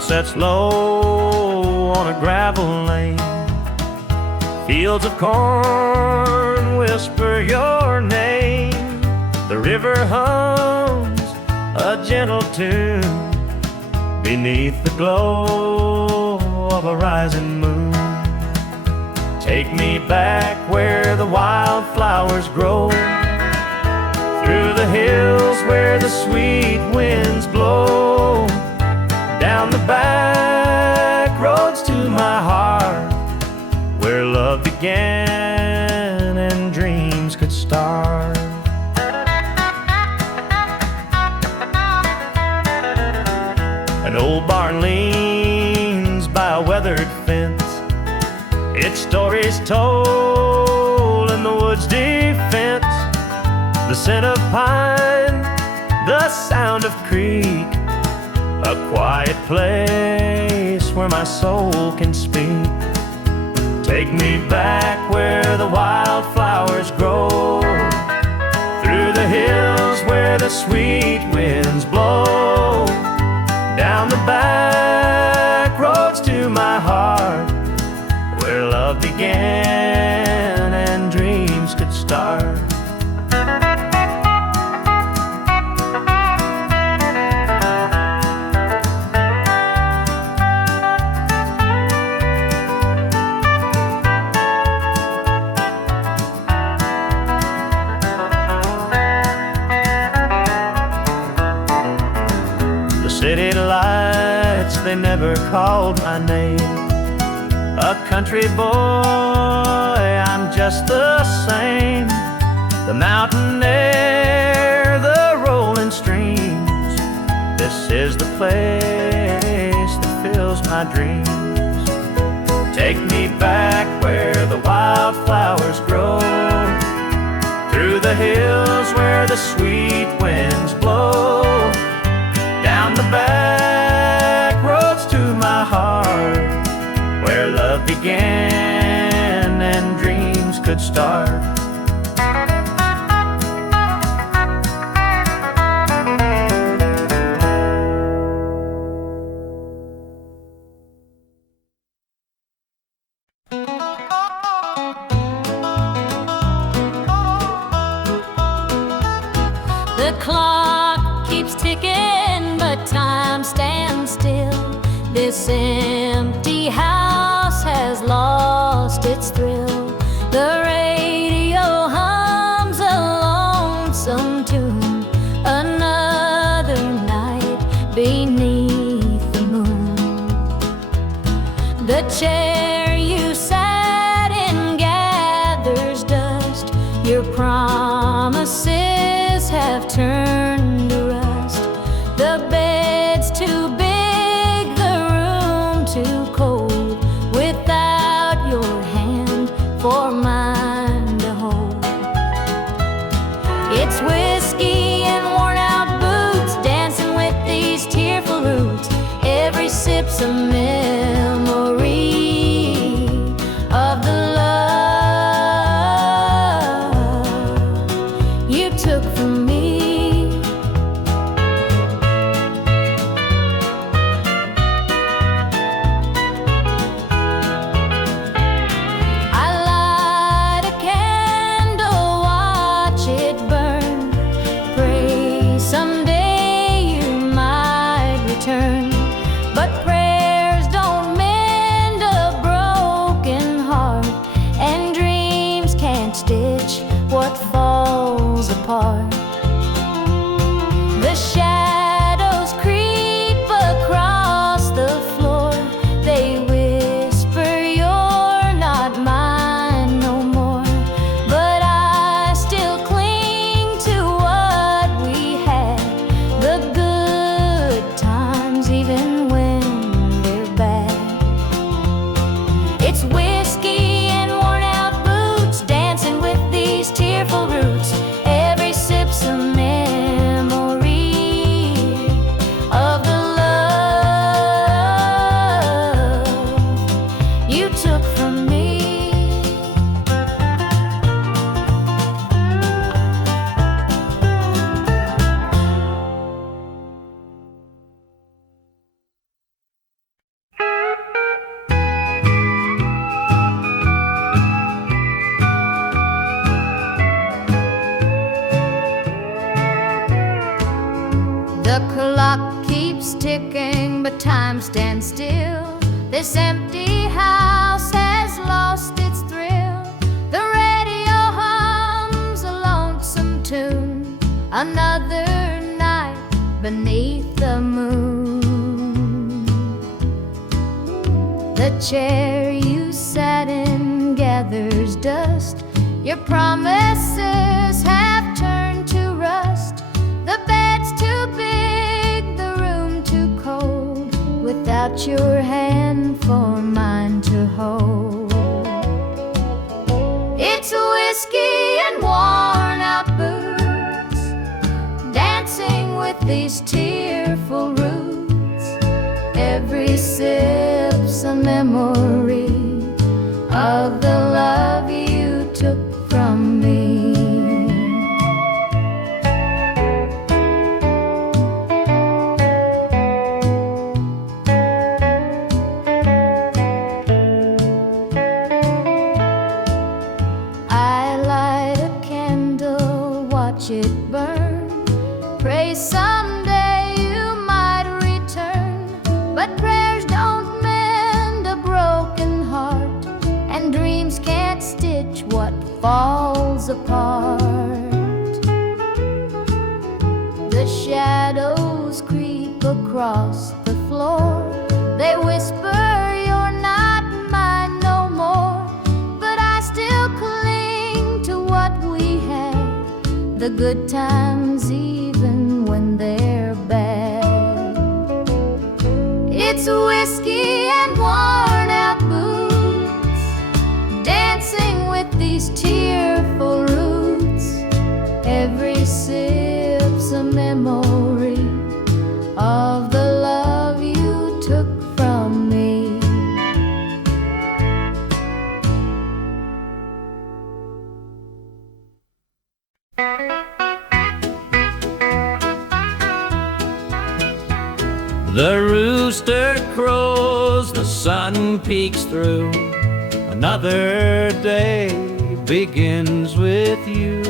sun sets low on a gravel lane. Fields of corn whisper your name. The river hums a gentle tune beneath the glow of a rising moon. Take me back where the wildflowers grow, through the hills where the sweet winds blow, down the back roads to my heart, where love began and dreams could start. An old barn leans by a weathered fence, its story's told in the woods' defense. The scent of pine, the sound of creek, a quiet place where my soul can speak. Take me back where the wildflowers grow, through the hills where the sweet winds blow, down the back roads to my heart, where love began and dreams could start. City lights, they never called my name. A country boy, I'm just the same. The mountain air, the rolling streams, this is the place that fills my dreams. Take me back where the wildflowers grow, through the hills where the sweet winds blow, down the back roads to my heart, where love began and dreams could start. The clock keeps ticking, but time stands still. This empty house has lost its thrill. The radio hums a lonesome tune, another night beneath the moon. The chair you sat in gathers dust. Your promises have turned to rust. The bed's too big, the room too cold, without your hand for mine to hold. It's whiskey and worn out boots, dancing with these tearful roots. Every sip's a memory of the love you took from me. But prayers don't mend a broken heart, and dreams can't stitch what falls apart. The shadows creep across the floor. They whisper you're not mine no more. But I still cling to what we had, the good times even when they're bad. It's whiskey and worn out boots, dancing with these tearful roots. Every sip's a memory of the love you took from me. ticking, but time stands still. This empty house has lost its thrill. The radio hums a lonesome tune. Another night beneath the moon. The chair you sat in gathers dust. Your promises have turned to rust. The bed's too big, the room too cold, without your hand for mine to hold. It's whiskey and worn out boots, dancing with these tearful roots. Every sip's a memory of the love you took from me. I light a candle, watch it burn, pray someday you might return. But prayers don't mend a broken heart, and dreams can't stitch what falls apart. The shadows creep across the floor. They whisper you're not mine no more, but I still cling to what we had, the good times even when they're bad. It's whiskey and worn out boots, dancing with these tearful roots. Every sip's a memory of the love you took from me. The rooster crows, the sun peeks through. Another day begins with you.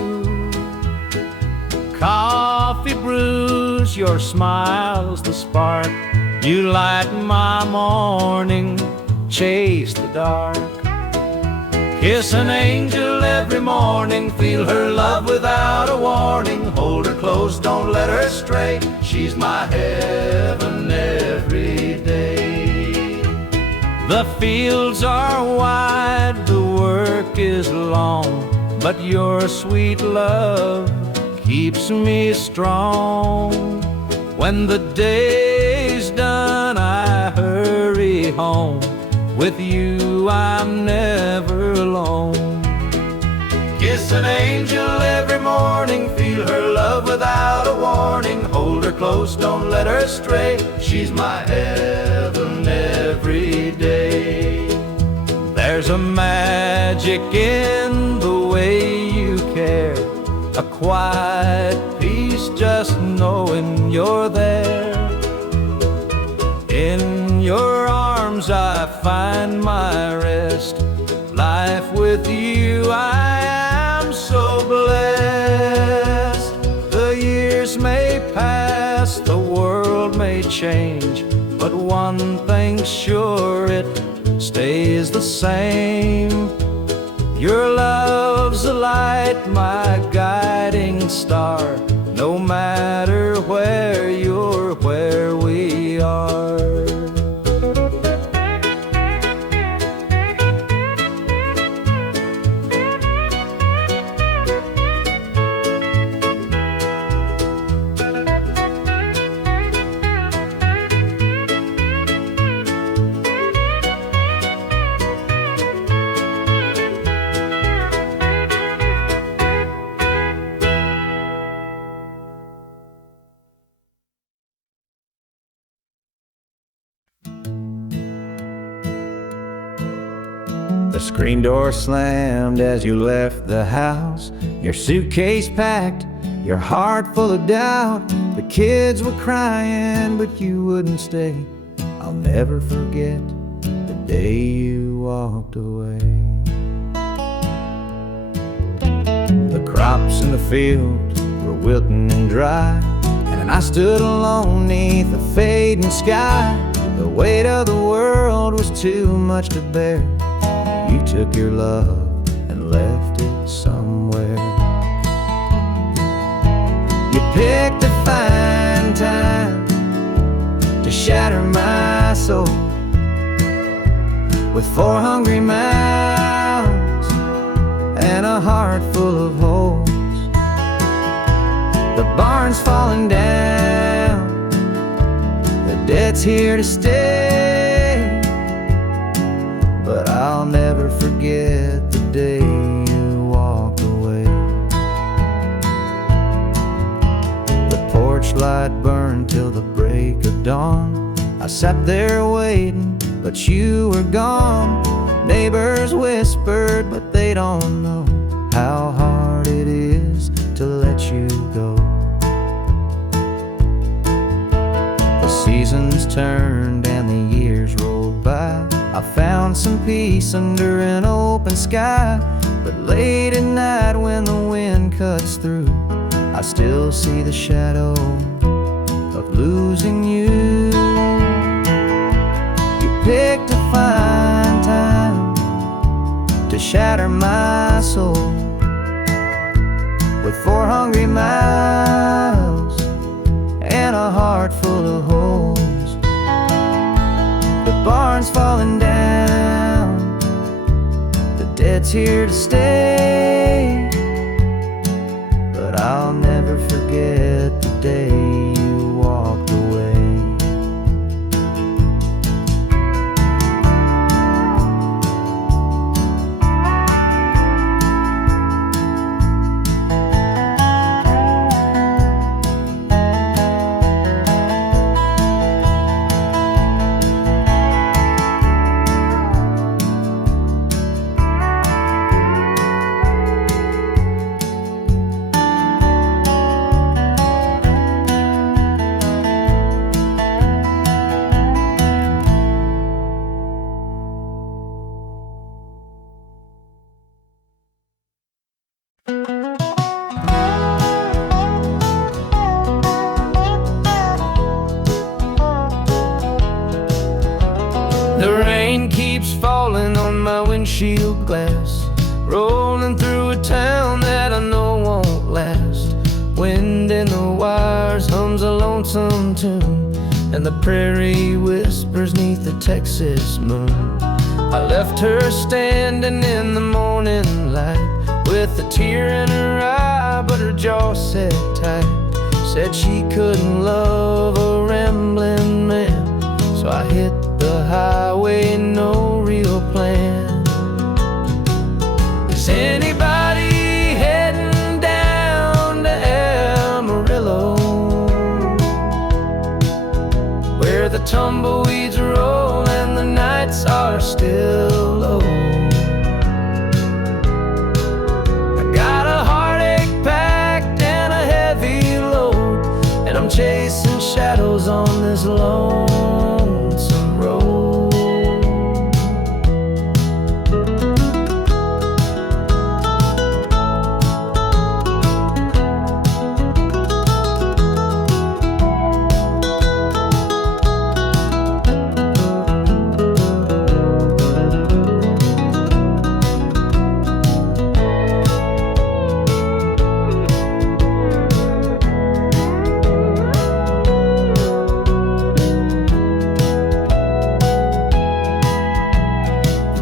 Coffee brews, your smile's the spark. You light my morning, chase the dark. Kiss an angel every morning, feel her love without a warning. Hold her close, don't let her stray. She's my heaven every day. The fields are wide, the work is long, but your sweet love keeps me strong. When the day's done, I hurry home. With you, I'm never alone. Kiss an angel every morning, feel her love without a warning. Hold her close, don't let her stray. She's my heaven every day. There's a magic in the way you care, a quiet peace just knowing you're there. In your arms I find my rest. Life with you I am so blessed. The years may pass, the world may change, but one thing's sure, it stays the same. Your love's a light, my guiding star. No matter where you're, where we are. The screen door slammed as you left the house, your suitcase packed, your heart full of doubt. The kids were crying, but you wouldn't stay. I'll never forget the day you walked away. The crops in the field were wilting and dry. And I stood alone neath the fading sky. The weight of the world was too much to bear. You took your love and left it somewhere. You picked a fine time to shatter my soul with 4 hungry mouths and a heart full of holes. The barn's falling down, the debt's here to stay, but I'll never forget the day you walked away. The porch light burned till the break of dawn. I sat there waiting, but you were gone. Neighbors whispered, but they don't know how hard it is to let you go. The seasons turned and the years rolled by. I found some peace under an open sky. But late at night when the wind cuts through, I still see the shadow of losing you. You picked a fine time to shatter my soul with 4 hungry mouths and a heart full of holes. The barn's falling down, the debt's here to stay, but I'll never forget the day you walked away. The rain keeps falling on my windshield glass, rolling through a town that I know won't last. Wind in the wires hums a lonesome tune, and the prairie whispers neath the Texas moon. I left her standing in the morning light with a tear in her eye, but her jaw set tight. Said she couldn't love a rambling man, so I hit the highway, no real plan. Is anybody heading down to Amarillo, where the tumbleweeds roll and the nights are still low? I got a heartache packed and a heavy load, and I'm chasing shadows on this lonesome road.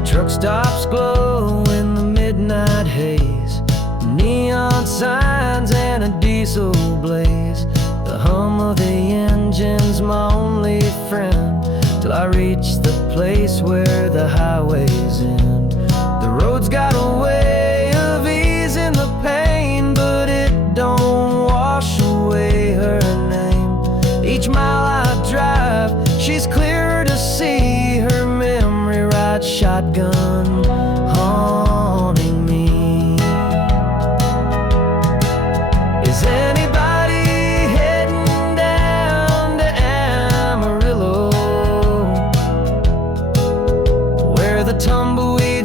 Truck stops glow in the midnight haze, neon signs and a diesel blaze. The hum of the engine's my only friend, till I reach the place where the highways end. The road's got a way of easing the pain, but it don't wash away her name. Each mile I drive, she's clearer to see, her memory ride shotgun haunting me. Is anybody heading down to Amarillo, where the tumbleweed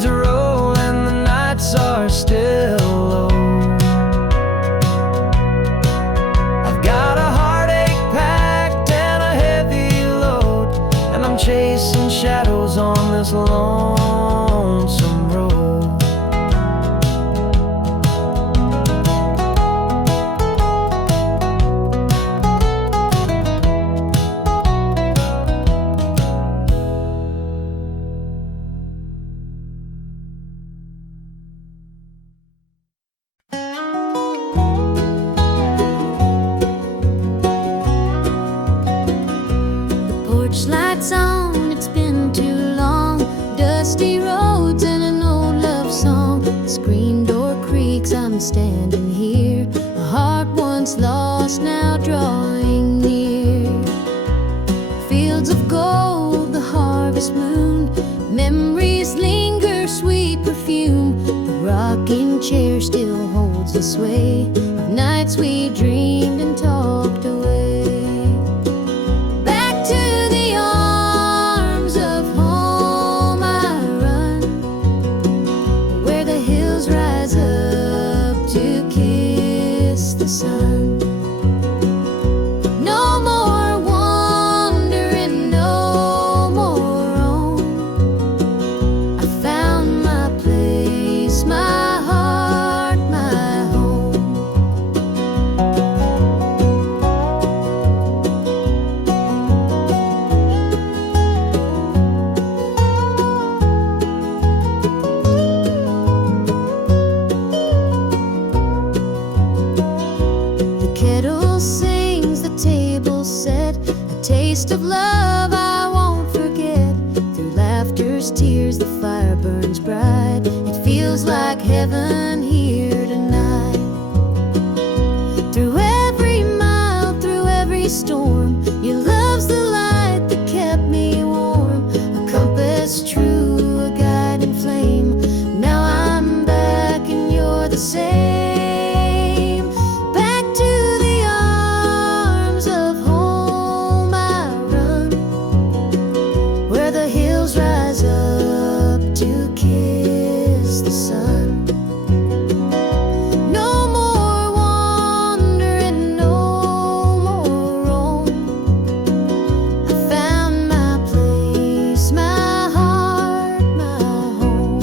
standing here, a heart once lost now drawing near. Fields of gold, the harvest moon, memories linger, sweet perfume. The rocking chair still holds the sway of nights we dreamed and talked away. Back to the arms of home I run, where the hills rise up to kiss the sun. No more wandering, no more roam. I found my place, my heart, my home. The kettle sings, the table set, a taste of love I won't forget. Through laughter's tears, the fire burns bright. It feels like heaven here tonight. Through every mile, through every storm, your love's the light that kept me warm. A compass true, a guiding flame. Now I'm back and you're the same. Back to the arms of home I run, where the hills rise up to kiss the sun. No more wandering, no more roam. I found my place, my heart, my home.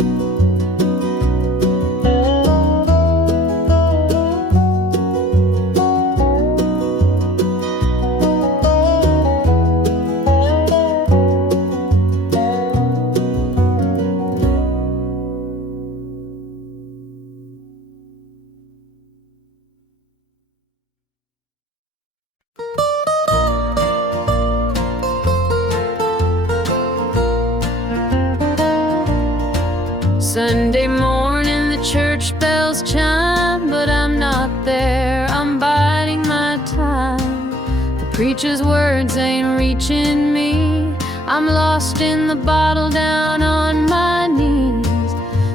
Sunday morning, the church bells chime, but I'm not there, I'm biding my time. The preacher's words ain't reaching me, I'm lost in the bottle down on my knees.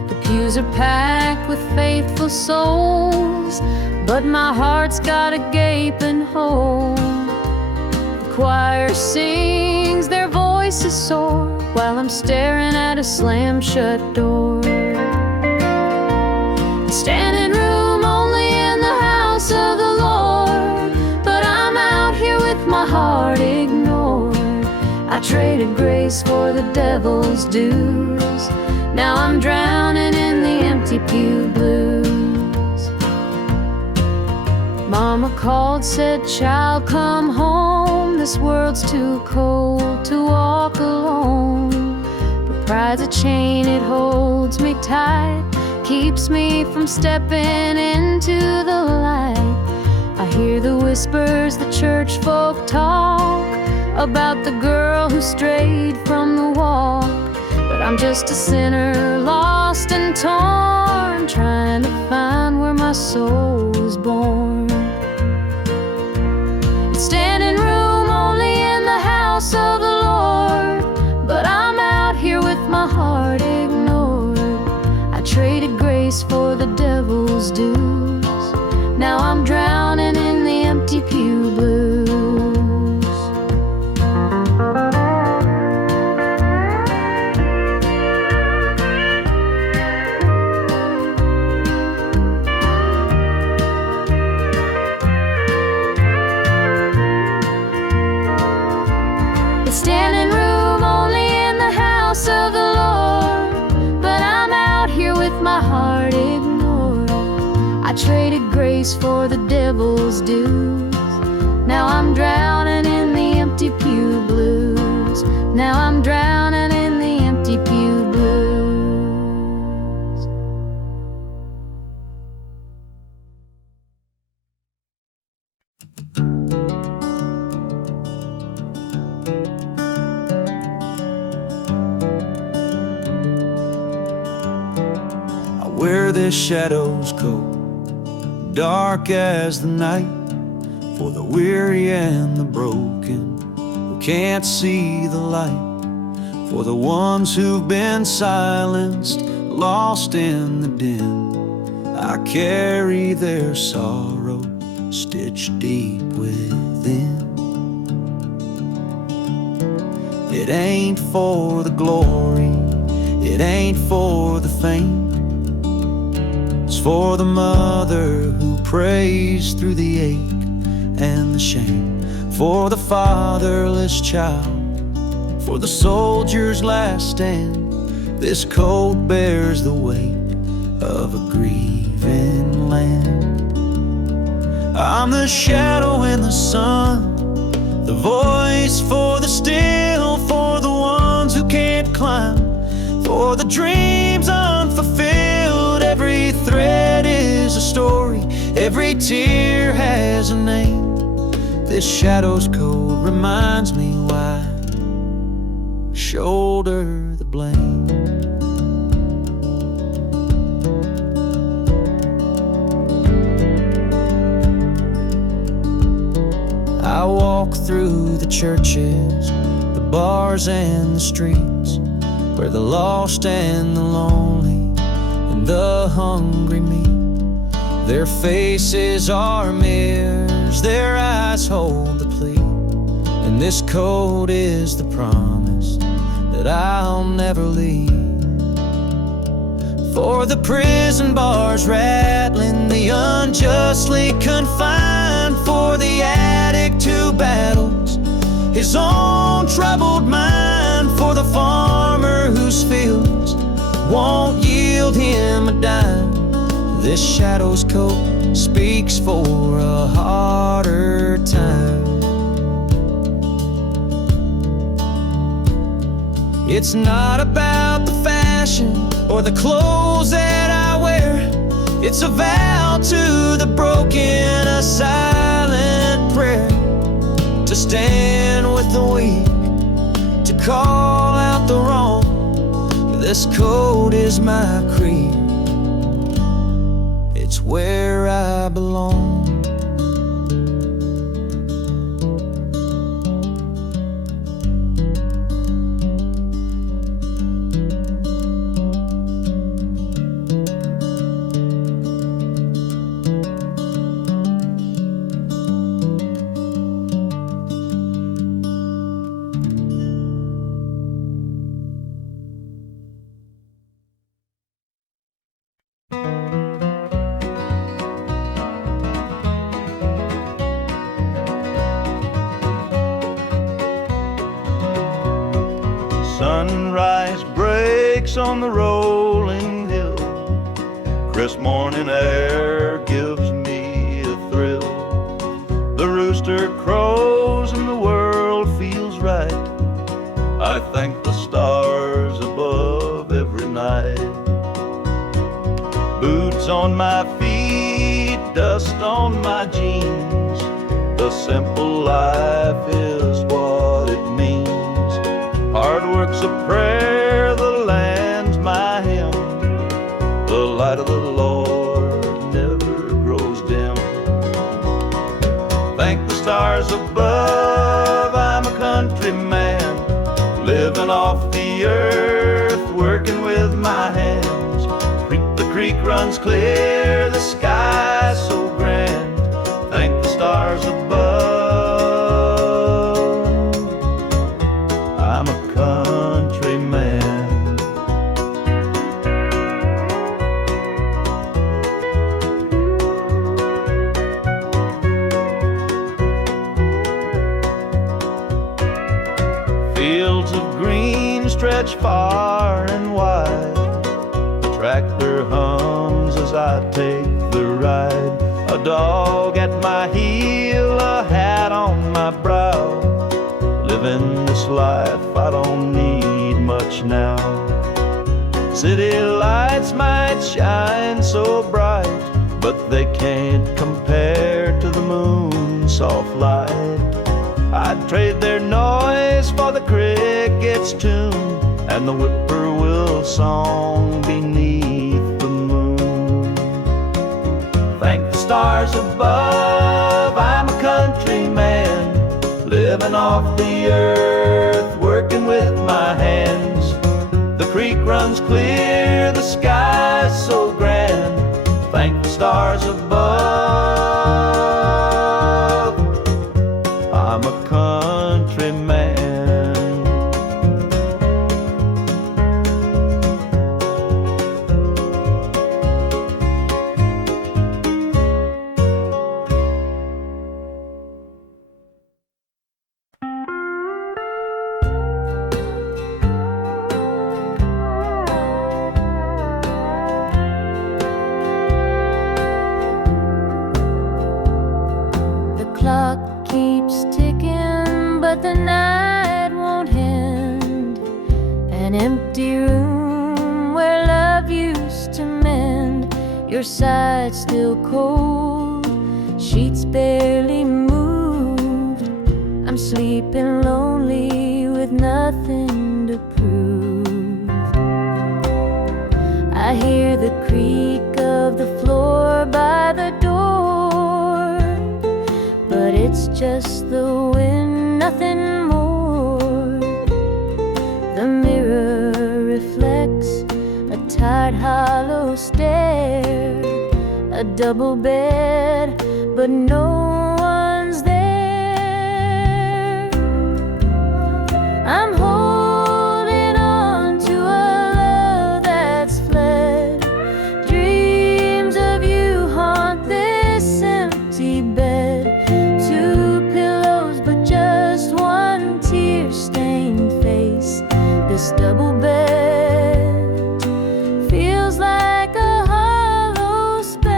The pews are packed with faithful souls, but my heart's got a gaping hole. The choir sings, their voices soar, while I'm staring at a slam-shut door. Standing room only in the house of the Lord, but I'm out here with my heart ignored. I traded grace for the devil's dues, now I'm drowning in the empty pew blues. Mama called, said, "Child, come home, this world's too cold to walk alone." But pride's a chain, it holds me tight, keeps me from stepping into the light. I hear the whispers the church folk talk about the girl who strayed from the walk. But I'm just a sinner, lost and torn, trying to find where my soul was born. It's standing room only in the house of the Lord, but I'm out here with my heart ignored. I traded grace for the devil's dues, now I'm drowning in the empty pew blues. It's standing room only in the house of the Lord, but I'm out here with my heart ignored. I traded grace for the devil's dues, now I'm drowning in the empty pew blues. Now I'm drowning in the empty pew blues. Where the shadows go, dark as the night, for the weary and the broken who can't see the light, for the ones who've been silenced, lost in the din. I carry their sorrow stitched deep within. It ain't for the glory, it ain't for the fame. It's for the mother who prays through the ache and the shame, for the fatherless child, for the soldier's last stand. This coat bears the weight of a grieving land. I'm the shadow in the sun, the voice for the still, for the ones who can't climb, for the dreams unfulfilled. Every thread is a story, every tear has a name. This shadow's code reminds me why I shoulder the blame. I walk through the churches, the bars and the streets, where the lost and the lonely and the hungry meet. Their faces are mirrors, their eyes hold the plea, and this code is the promise that I'll never leave. For the prison bars rattling, the unjustly confined, for the addict who battles his own troubled mind, for the farmer whose fields won't yield him a dime. This shadow's coat speaks for a harder time. It's not about the fashion or the clothes that I wear. It's a vow to the broken, a silent prayer, to stand with the weak, to call out the wrong. This code is my creed, it's where I belong. Sunrise breaks on the rolling hill, crisp morning air gives me a thrill. The rooster crows and the world feels right. I thank the stars above every night. Boots on my feet, dust on my jeans, the simple life is what it means. Hard work's a prayer, the land's my hymn. The light of the Lord never grows dim. Thank the stars above, I'm a country man, living off the earth, working with my hands. The creek runs clear, the sky's so grand. Thank the stars above, I'm a country man. Fields of green stretch far and wide. The tractor hums as I take the ride. A dog at my heel, a hat on my brow. Living this life, I don't need much now. City lights might shine so bright, but they can't compare to the moon's soft light. I'd trade their noise for the cricket's tune and the whippoorwill song beneath the moon. Thank the stars stars above. I'm a country man, living off the earth, working with my hands. The creek runs clear, the sky's so grand. Thank the stars above. I'm a country man. The clock keeps ticking, but the night won't end. An empty room where love used to mend. Your side still cold, sheets barely moved. I'm sleeping lonely with nothing to prove. I hear the creak of the floor by the door, but it's just the wind, nothing more. The mirror reflects a tired, hollow stare. A double bed, but no one's there. I'm holding on to a love that's fled. Dreams of you haunt this empty bed. Two pillows, but just one tear-stained face. This double bed feels like a hollow space.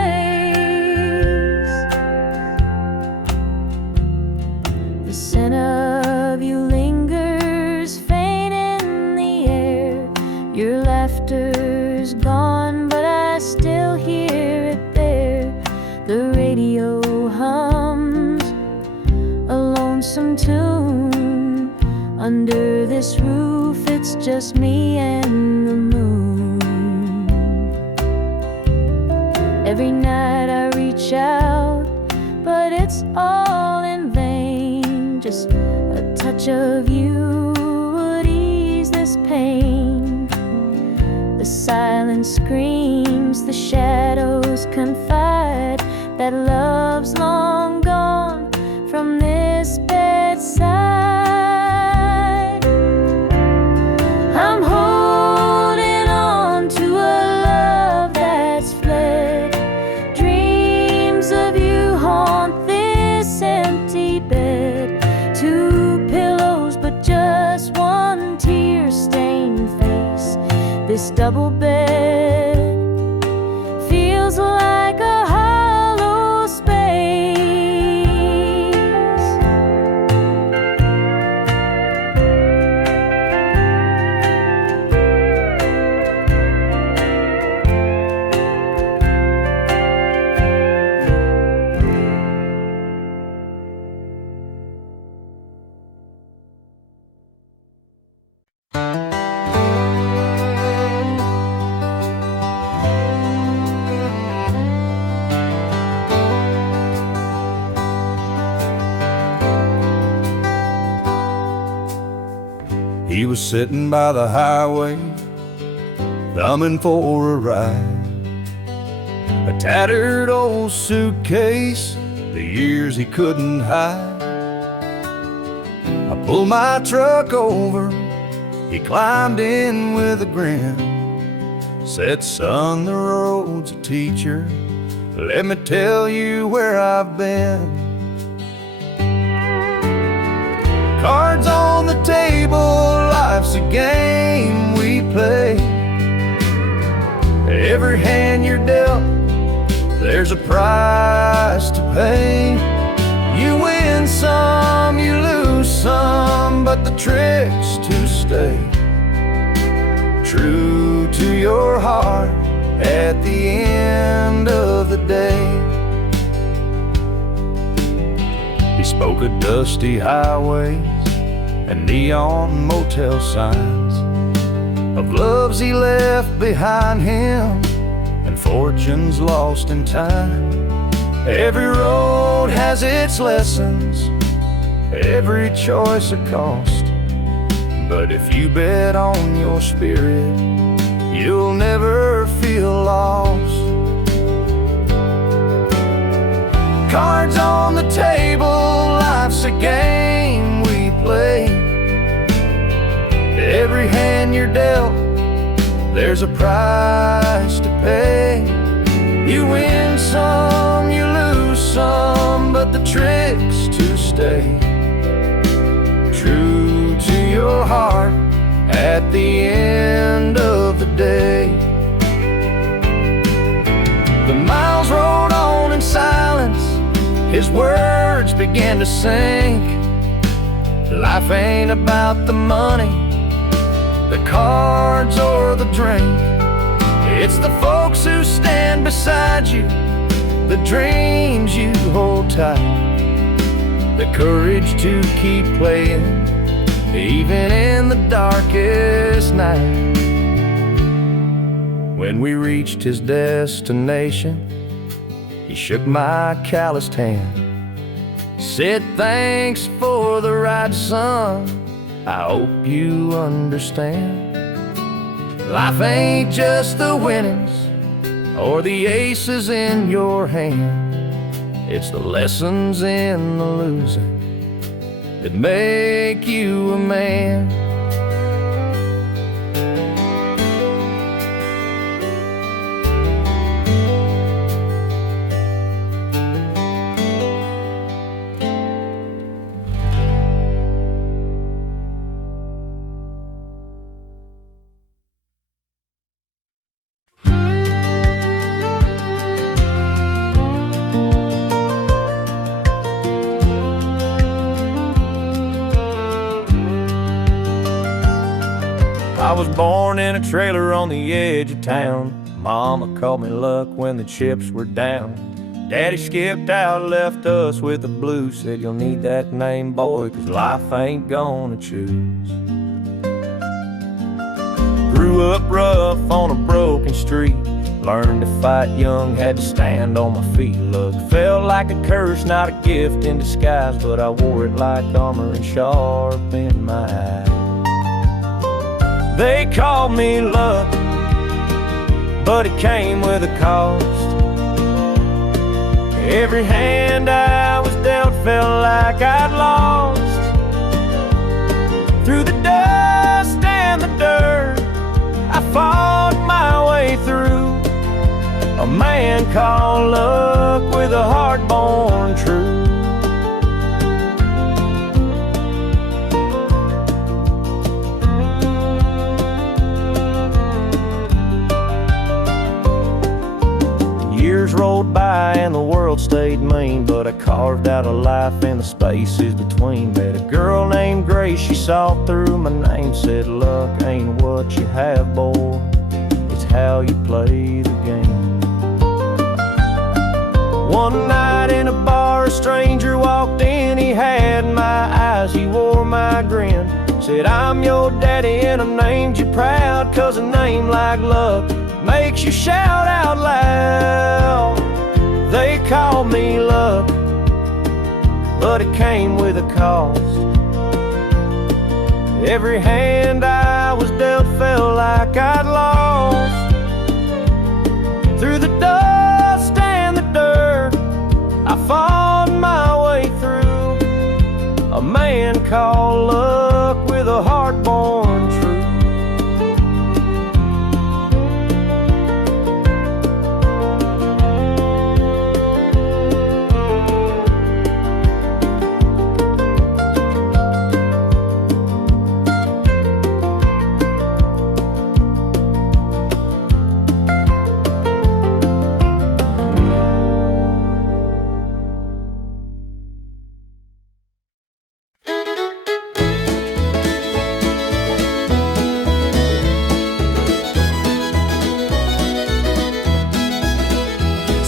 The scent of you lingers faint in the air. Your laughter's gone, but I still hear it there. The radio hums a lonesome tune. Under this roof, it's just me and the moon. Every night I reach out, but it's all in vain. Just a touch of you would ease this pain. The silence screams, the shadows confide that love's long gone from this bedside. I'm holding on to a love that's fled. Dreams of you haunt this empty bed. Two pillows, but just one tear-stained face. This double bed feels like a hollow space. He was sitting by the highway, thumbing for a ride. A tattered old suitcase, the years he couldn't hide. I pulled my truck over, he climbed in with a grin. Said, son, the road's a teacher, let me tell you where I've been. Cards on the table, life's a game we play. Every hand you're dealt, there's a price to pay. You win some, you lose some, but the trick's to stay true to your heart at the end of the day. He spoke of dusty highways and neon motel signs, of loves he left behind him and fortunes lost in time. Every road has its lessons, every choice a cost. But if you bet on your spirit, you'll never feel lost. Cards on the table, life's a game we play. Every hand you're dealt, there's a price to pay. You win some, you lose some, but the trick's to stay true to your heart at the end of the day. The miles rolled on in silence, his words began to sink. Life ain't about the money, the cards or the drink. It's the folks who stand beside you, the dreams you hold tight, the courage to keep playing even in the darkest night. When we reached his destination, he shook my calloused hand, said, "Thanks for the ride, son, I hope you understand. Life ain't just the winnings or the aces in your hand. It's the lessons in the losing that make you a man." I was born in a trailer on the edge of town. Mama called me luck when the chips were down. Daddy skipped out, left us with the blues. Said, "You'll need that name, boy, 'cause life ain't gonna choose." Grew up rough on a broken street. Learned to fight young, had to stand on my feet. Look, felt like a curse, not a gift in disguise, but I wore it like armor and sharp in my eye. They called me luck, but it came with a cost. Every hand I was dealt felt like I'd lost. Through the dust and the dirt, I fought my way through. A man called luck with a heart born true. Years rolled by and the world stayed mean, but I carved out a life in the spaces between. Met a girl named Grace, she saw through my name, said, "Luck ain't what you have, boy, it's how you play the game." One night in a bar, a stranger walked in, he had my eyes, he wore my grin. Said, "I'm your daddy and I named you proud, 'cause a name like Luck makes you shout out loud." They called me luck, but it came with a cost. Every hand I was dealt felt like I'd lost. Through the dust and the dirt, I fought my way through. A man called luck with a heart born true.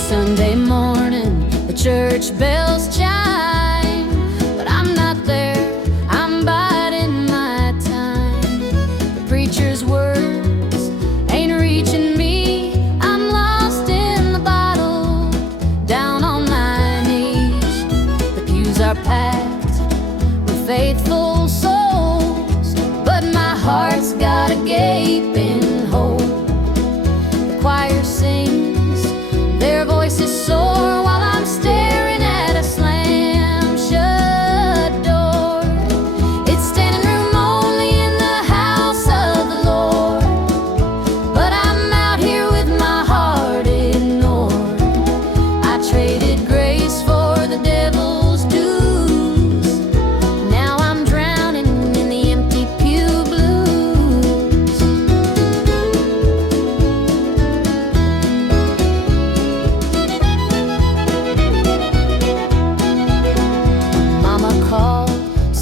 Sunday morning, the church bells chime, but I'm not there, I'm biding my time. The preacher's words ain't reaching me, I'm lost in the bottle, down on my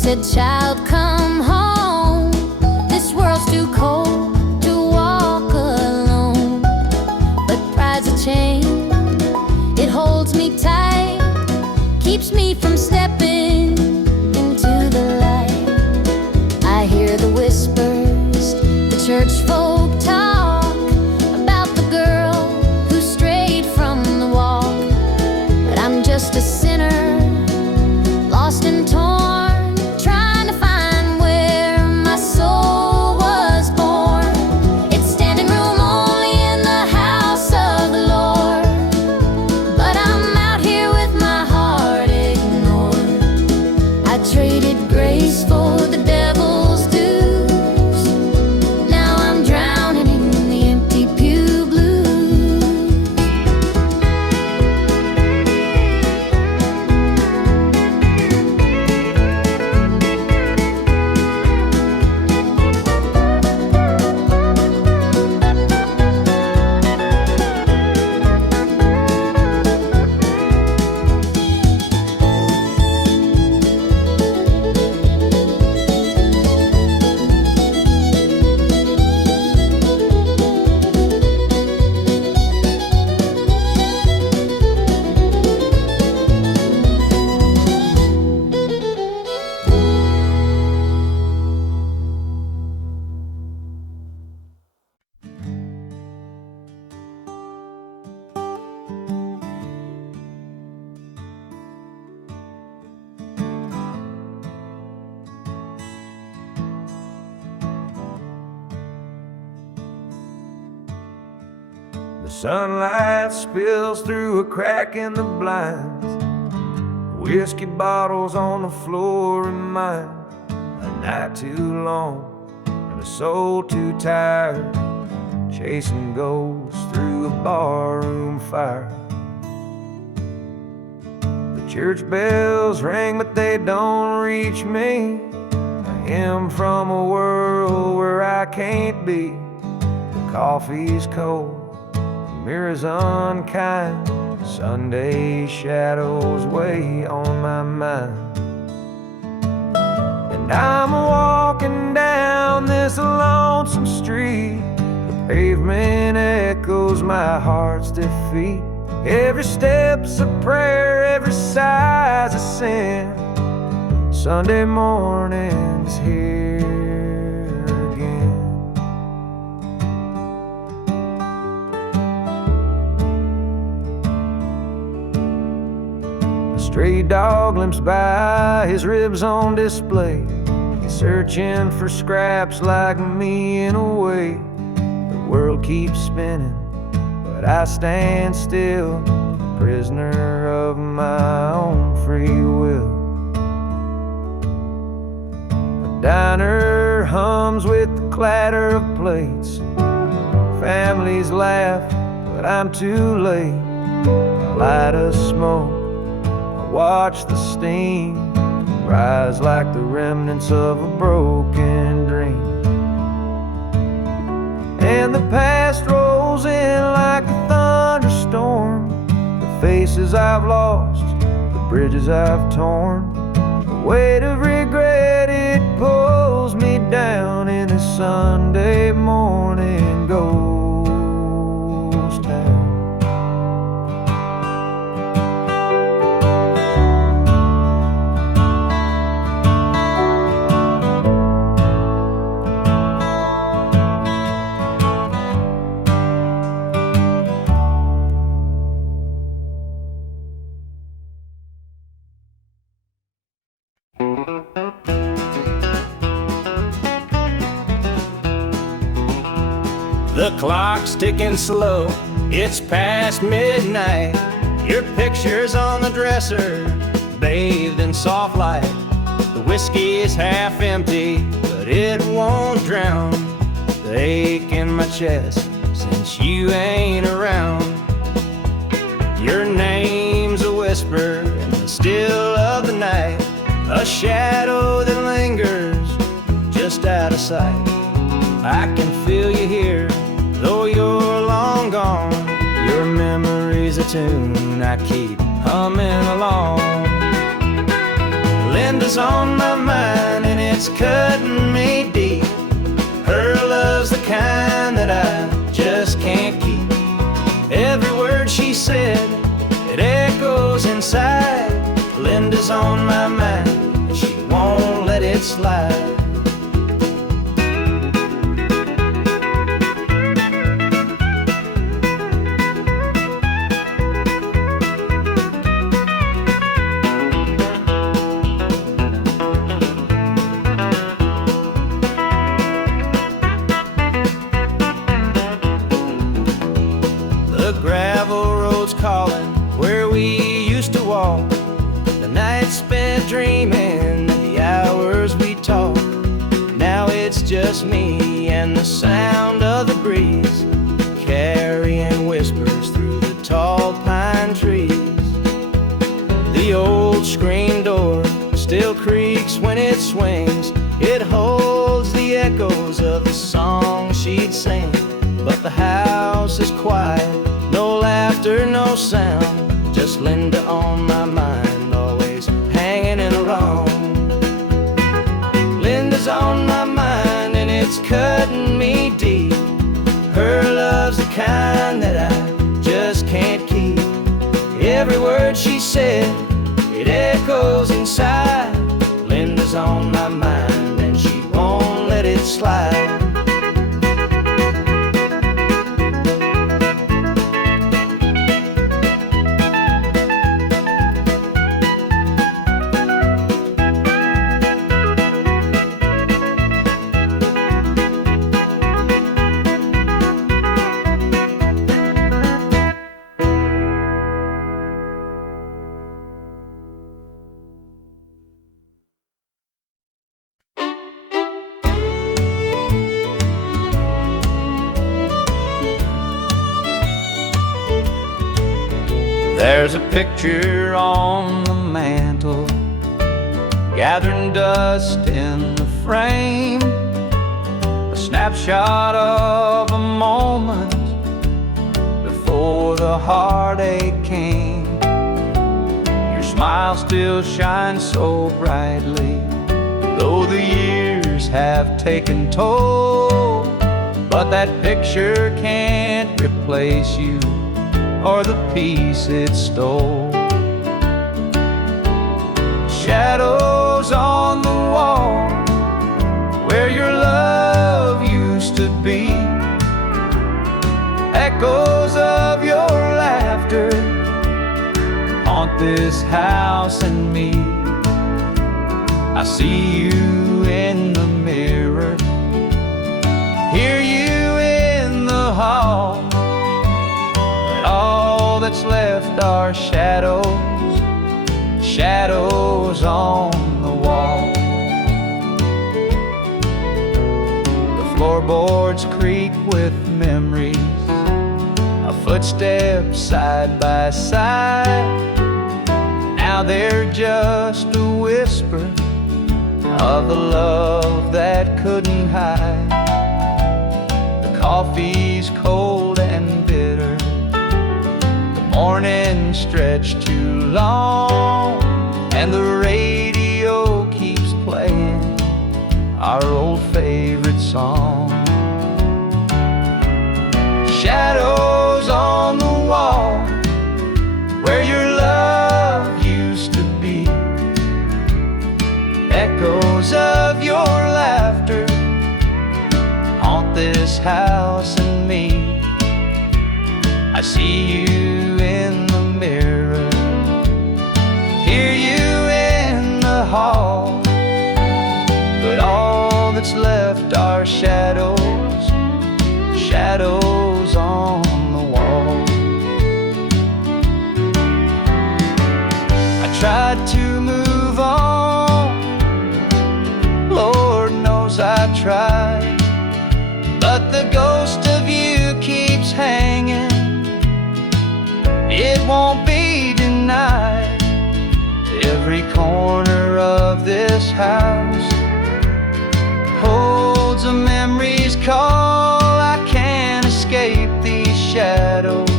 said, "Child, come home. This world's too cold to walk alone." But pride's a chain, it holds me tight, keeps me from stepping into the light. I hear the whispers, the church folk talk about the girl who strayed from the wall. But I'm just a sinner, lost and torn, trying to find where my soul was born. It's standing room only in the house of the Lord, but I'm out here with my heart ignored. I traded grace for the devil's dues. Now I'm drowning in the empty pew blues. The sunlight spills through a crack in the blinds. Whiskey bottles on the floor remind a night too long and a soul too tired, chasing ghosts through a barroom fire. The church bells ring, but they don't reach me. A hymn from a world where I can't be. The coffee's cold, mirrors unkind, Sunday shadows weigh on my mind. And I'm walking down this lonesome street. The pavement echoes my heart's defeat. Every step's a prayer, every sigh's a sin. Sunday morning's here again. A stray dog limps by, his ribs on display. He's searching for scraps like me in a way. The world keeps spinning, but I stand still, prisoner of my own free will. The diner hums with the clatter of plates. Families laugh, but I'm too late. I light a smoke, I watch the steam rise like the remnants of a broken dream. And the past rolls in like a thunderstorm. The faces I've lost, the bridges I've torn. The weight of regret, it pulls me down in a Sunday morning ghost town. The clock's ticking slow, it's past midnight. Your picture's on the dresser, bathed in soft light. The whiskey is half empty, but it won't drown the ache in my chest since you ain't around. Your name's a whisper in the still of the night, a shadow that lingers just out of sight. I can feel you here, though you're long gone. Your memory's a tune I keep humming along. Lend a Linda's on my mind and it's cutting me deep. Her love's the kind that I just can't keep. Every word she said, it echoes inside. Linda's on my mind and she won't let it slide. The gravel road's calling where we used to walk. The nights spent dreaming, the hours we talked. Now it's just me and the sound of the breeze, carrying whispers through the tall pine trees. The old screen door still creaks when it swings. It holds the echoes of the song she'd sing. But the house is quiet, no laughter, no sound. Just Linda on my mind, always hanging in a wrong. Linda's on my mind and it's cutting me deep. Her love's the kind that I just can't keep. Every word she said, it echoes inside. Linda's on my mind and she won't let it slide. There's a picture on the mantle, gathering dust in the frame, a snapshot of a moment before the heartache came. Your smile still shines so brightly, though the years have taken toll. But that picture can't replace you or the peace it stole. Shadows on the wall where your love used to be, echoes of your laughter haunt this house and me. I see you in the mirror, hear you in the hall. All that's left are shadows, shadows on the wall. The floorboards creak with memories, a footstep side by side. Now they're just a whisper of the love that couldn't hide. The coffee's cold and bitter, morning stretched too long, and the radio keeps playing our old favorite song. Shadows on the wall where your love used to be, echoes of your laughter haunt this house and me. I see you in the mirror, hear you in the hall. But all that's left are shadows, shadows on the wall. I tried to move on, Lord knows I tried, but the ghost of you keeps hanging. It won't be denied. Every corner of this house holds a memory's call. I can't escape these shadows,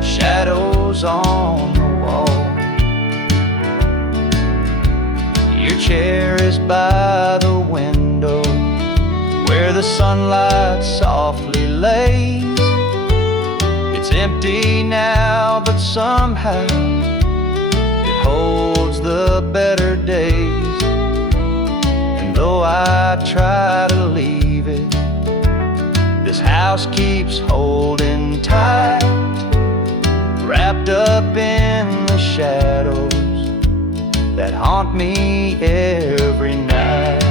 shadows on the wall. Your the sunlight softly lays. It's empty now, but somehow it holds the better days. And though I try to leave it, this house keeps holding tight, wrapped up in the shadows that haunt me every night.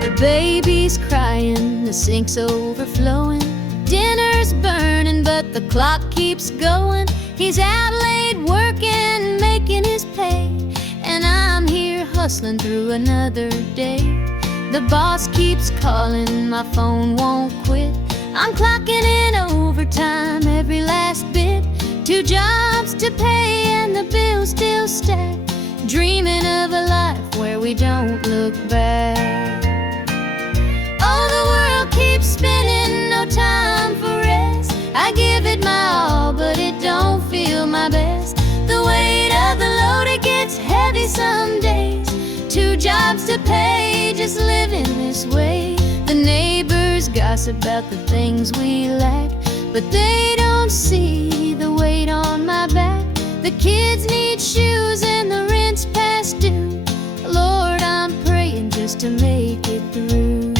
The baby's crying, the sink's overflowing, dinner's burning, but the clock keeps going. He's out late working, making his pay, and I'm here hustling through another day. The boss keeps calling, my phone won't quit. I'm clocking in overtime every last bit. 2 jobs to pay and the bills still stack, dreaming of a life where we don't look back. Oh, the world keeps spinning, no time for rest. I give it my all, but it don't feel my best. The weight of the load, it gets heavy some days. 2 jobs to pay, just living this way. The neighbors gossip about the things we lack, but they don't see the weight on my back. The kids need shoes and the rent's past due. Lord, I'm praying just to make it through.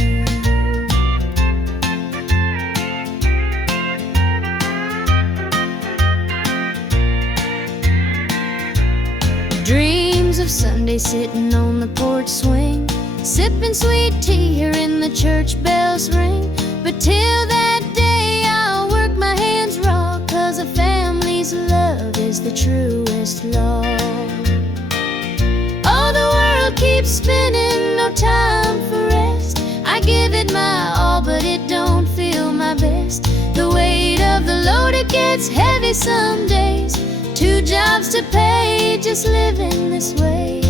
Dreams of Sunday sitting on the porch swing, sipping sweet tea, hearing the church bells ring. But till that day I'll work my hands raw, 'cause a family's love is the truest law. Oh, the world keeps spinning, no time for rest. I give it my all, but it don't feel my best. The weight of the load, it gets heavy some days. 2 jobs to pay, just living this way.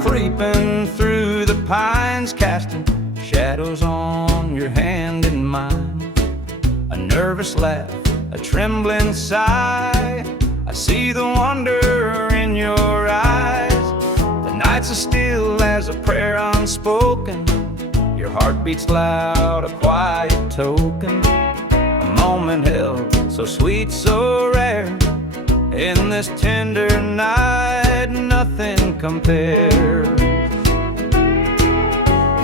Creeping through the pines, casting shadows on your hand and mine. A nervous laugh, a trembling sigh, I see the wonder in your eyes. The nights are still as a prayer unspoken. Your heart beats loud, a quiet token. A moment held, so sweet, so rare. In this tender night, nothing compares.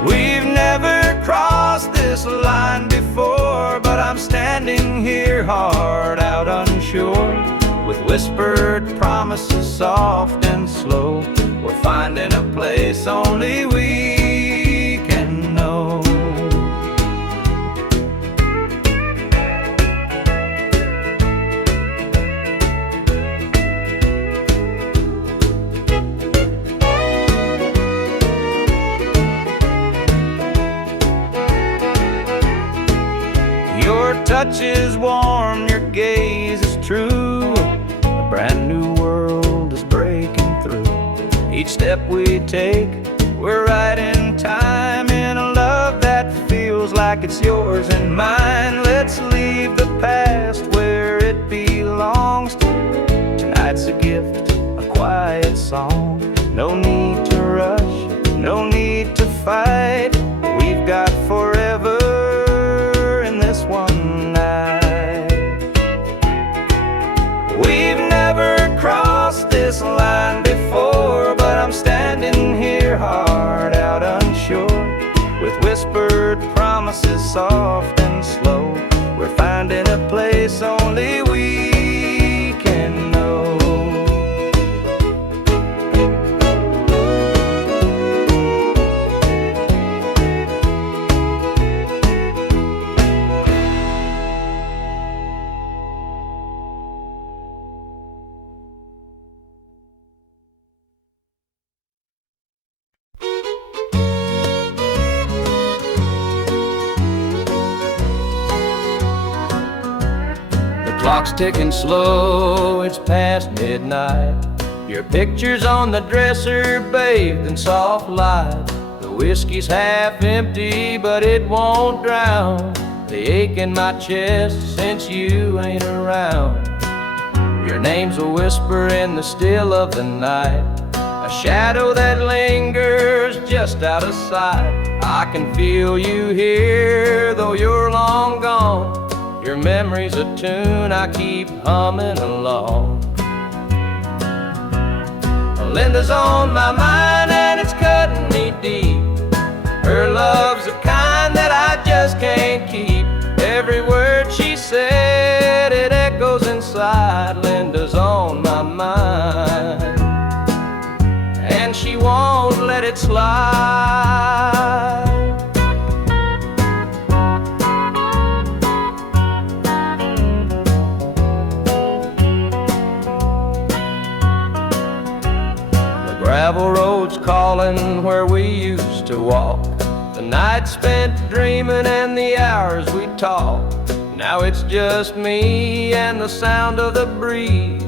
We've never crossed this line before, but I'm standing here hard out unsure. With whispered promises soft and slow, we're finding a place only we can know. Your touch is warm, your gaze is true. A brand new world is breaking through. Each step we take, we're right in time, in a love that feels like it's yours and mine. Let's leave the past where it belongs. Tonight's a gift, a quiet song. No need to rush, no need to fight. We've got forever in this one night. We've never crossed this line before, but I'm standing here hard out unsure. With whispered promises soft and slow, we're finding a place only we can know. Clock's ticking slow, it's past midnight. Your picture's on the dresser, bathed in soft light. The whiskey's half empty, but it won't drown the ache in my chest since you ain't around. Your name's a whisper in the still of the night, a shadow that lingers just out of sight. I can feel you here, though you're long gone. Your memory's a tune I keep humming along. Linda's on my mind and it's cutting me deep. Her love's the kind that I just can't keep. Every word she said, it echoes inside. Linda's on my mind, and she won't let it slide. The gravel road's calling where we used to walk, the nights spent dreaming and the hours we talked. Now it's just me and the sound of the breeze,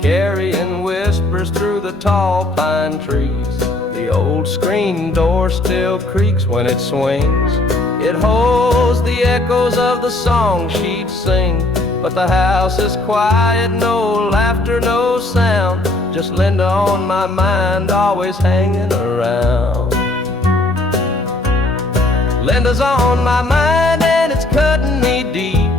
carrying whispers through the tall pine trees. The old screen door still creaks when it swings. It holds the echoes of the song she'd sing. But the house is quiet, no laughter, no sound. Just Linda on my mind, always hanging around. Linda's on my mind and it's cutting me deep.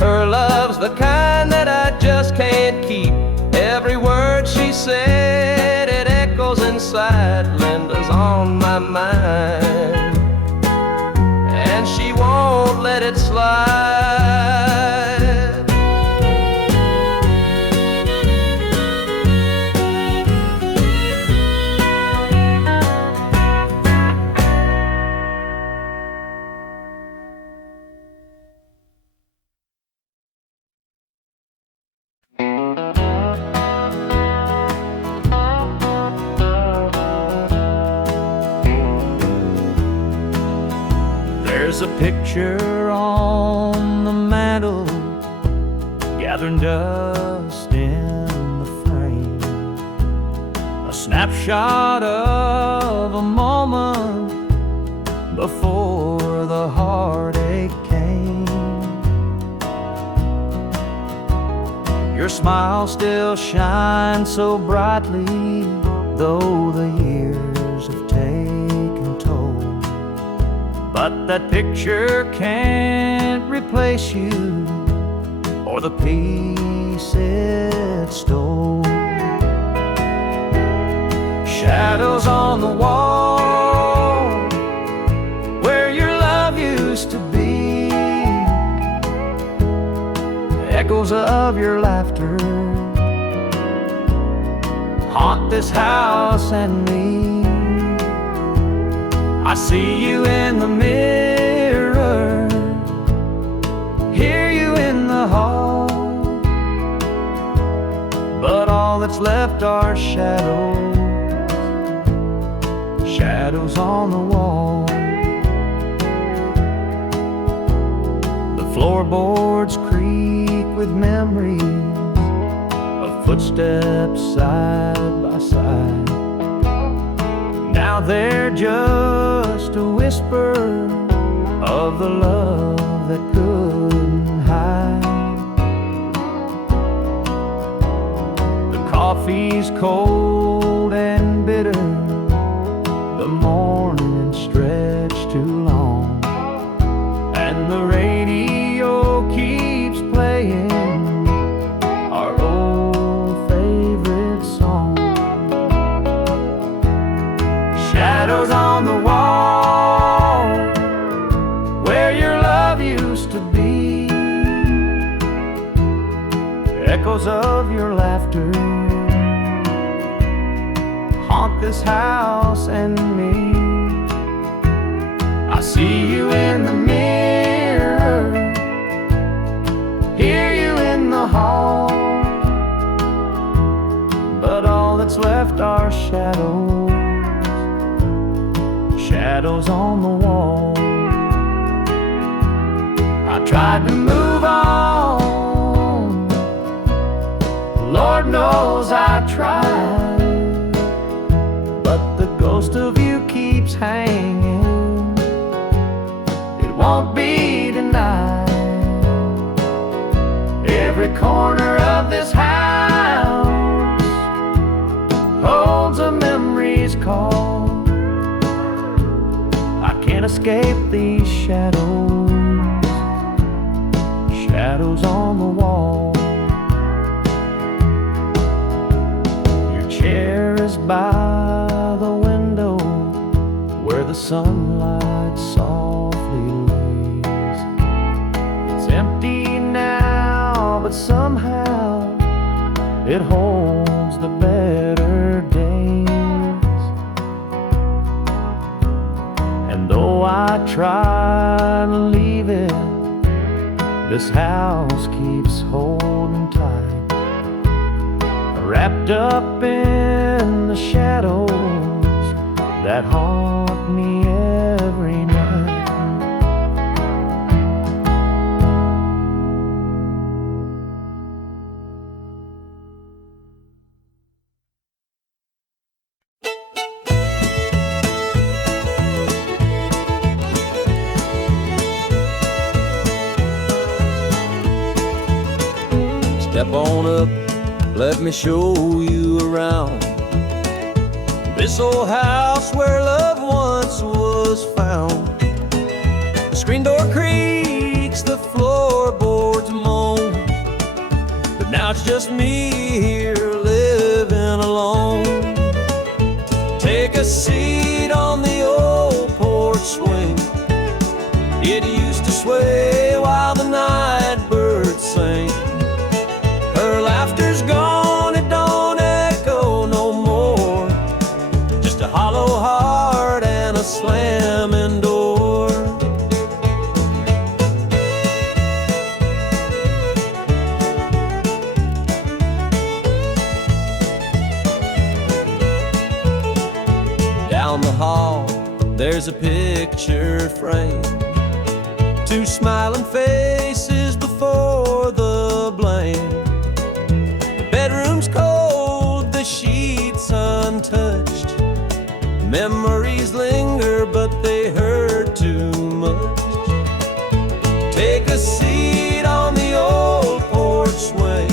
Her love's the kind that I just can't keep. Every word she said, it echoes inside. Linda's on my mind, and she won't let it slide. There's a picture on the mantle, gathering dust in the frame, a snapshot of a moment before the heartache came. Your smile still shines so brightly, though the years have taken toll. But that picture can't replace you or the peace it stole. Shadows on the wall where your love used to be, echoes of your laughter haunt this house and me. I see you in the mirror, hear you in the hall, but all that's left are shadows, shadows on the wall. The floorboards creak with memories of footsteps side by side. Now they're just a whisper of the love that couldn't hide. The coffee's cold and bitter, the morning stretched too long, and the radio keeps playing our old favorite song. Shadows on the wall where your love used to be, echoes of your laughter haunt this house and me. I see you in the mirror, hear you in the hall, but all that's left are shadows, shadows on the wall. I tried to move on, be denied. Every corner of this house holds a memory's call. I can't escape these shadows, shadows on the wall. Your chair is by the window where the sunlight softly lays. It's empty now, but somehow it holds the better days. And though I try to leave it, this house keeps holding tight, wrapped up in the shadows that haunt me every night. Step on up, let me show you around this old house where love once was found. The screen door creaks, the floorboards moan, but now it's just me here living alone. Take a seat on the old porch swing. It used to sway while the night birds sang. Her laughter's gone, it don't echo no more, just a hollow heart and a slamming door. Down the hall, there's a picture frame, two smiling faces before the blame. Bedroom's cold, the sheets untouched. Memories linger, but they hurt too much. Take a seat on the old porch swing.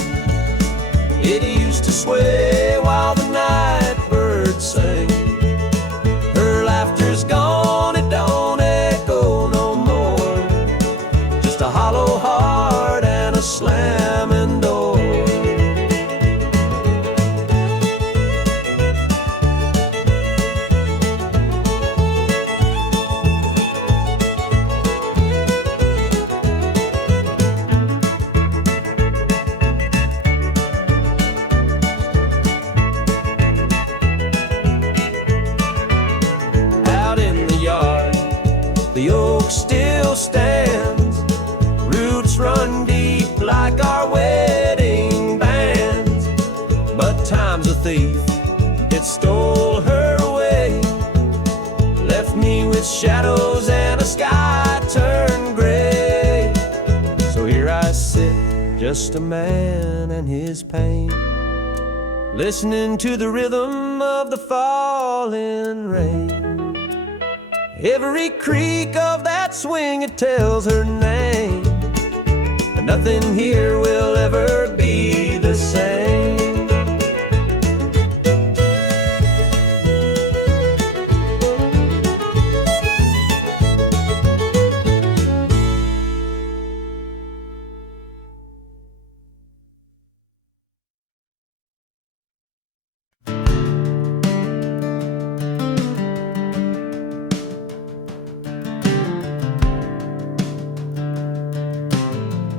It used to sway while the night birds sang. Her laughter's gone, it don't echo no more, just a hollow heart and a slamming door. The oak still stands, roots run deep like our wedding bands. But time's a thief, it stole her away, left me with shadows and a sky turned gray. So here I sit, just a man and his pain, listening to the rhythm of the falling rain. Every creak of that swing, it tells her name, and nothing here will ever be the same.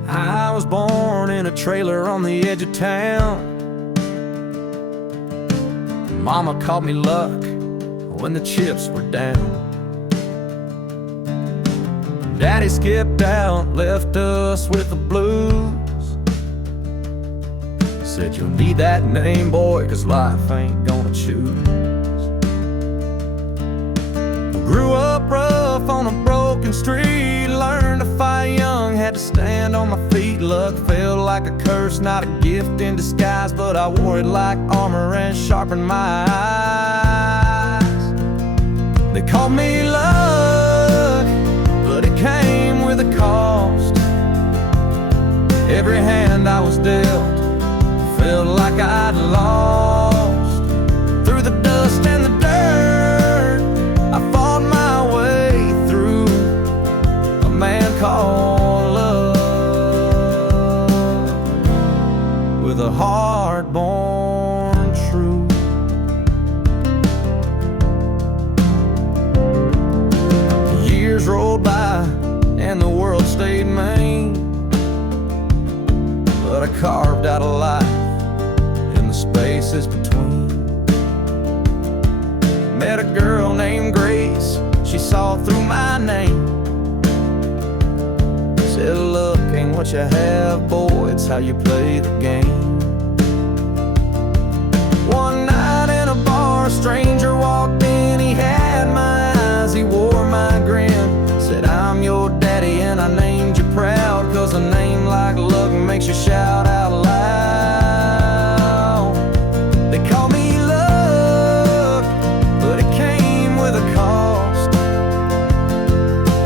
I was born in a trailer on the edge of town. Mama called me luck when the chips were down. Daddy skipped out, left us with the blues. Said you'll need that name, boy, 'cause life ain't gonna choose. Grew up rough on a broken street, learned to fight young, had to stand on my feet. Luck felt like a curse, not a gift in disguise, but I wore it like armor and sharpened my eyes. They called me luck, but it came with with a cost. Every hand I was dealt felt like I'd lost. Through the dust and the dirt, I fought my way through a man called love, with a heart born true. Years rolled by and the world stayed mean, but I carved out a life in the spaces between. Met a girl named Grace, she saw through my name. Said, look, ain't what you have, boy, it's how you play the game. One night in a bar, a stranger walked in, he had my eyes, he wore my grin. Said, I'm your daddy and I named you proud, 'cause a name like Luck makes you shout out loud. They call me Luck, but it came with a cost.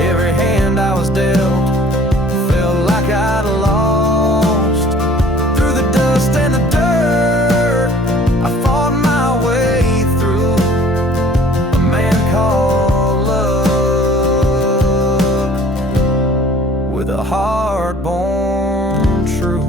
Every hand I was dealt felt like I'd lost. Through the dust and the dirt, I fought my way through a man called love, with a heart born true.